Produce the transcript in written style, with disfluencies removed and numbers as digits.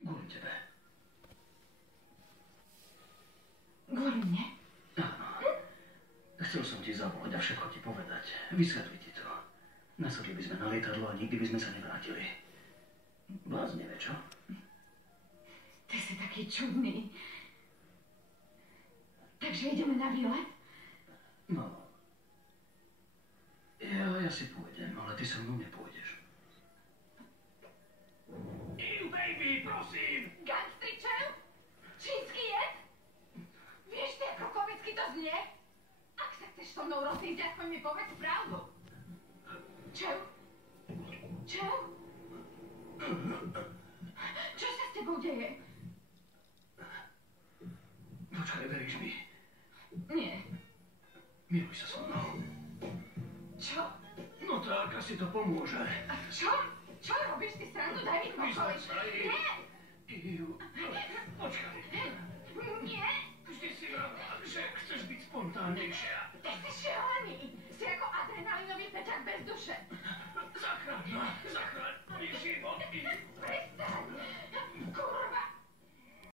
Kvôli tebe. Kvôli mne? Áno. Chcel som ti zavolať a všetko ti povedať. Vysvetliť ti to. Nasadli by sme na lietadlo a nikdy by sme sa nevrátili. Bláznivé, čo? Ty si taký čudný. Takže ideme na výlet? No. Ja si pôjdem, ale ty so mnou nepôjdeš. Ew, baby, prosím! Gangstričev? Čínsky jed? Vieš ty, ako komicky to znie? Ak sa chceš so mnou rozísť, aspoň mi povedz pravdu. Čau? Čau? Čo sa s tebou deje? Počkaj, veríš mi? Nie. Miluj sa so mnou. Čo? No tak, asi to pomôže. A čo? Čo robíš ty srandu? Daj mi pokoj. Nie! Počkaj. Nie! Vždy si vrala, že chceš byť spontánnejšia. Ty si šialený! Si ako adrenalinový pečak bez duše.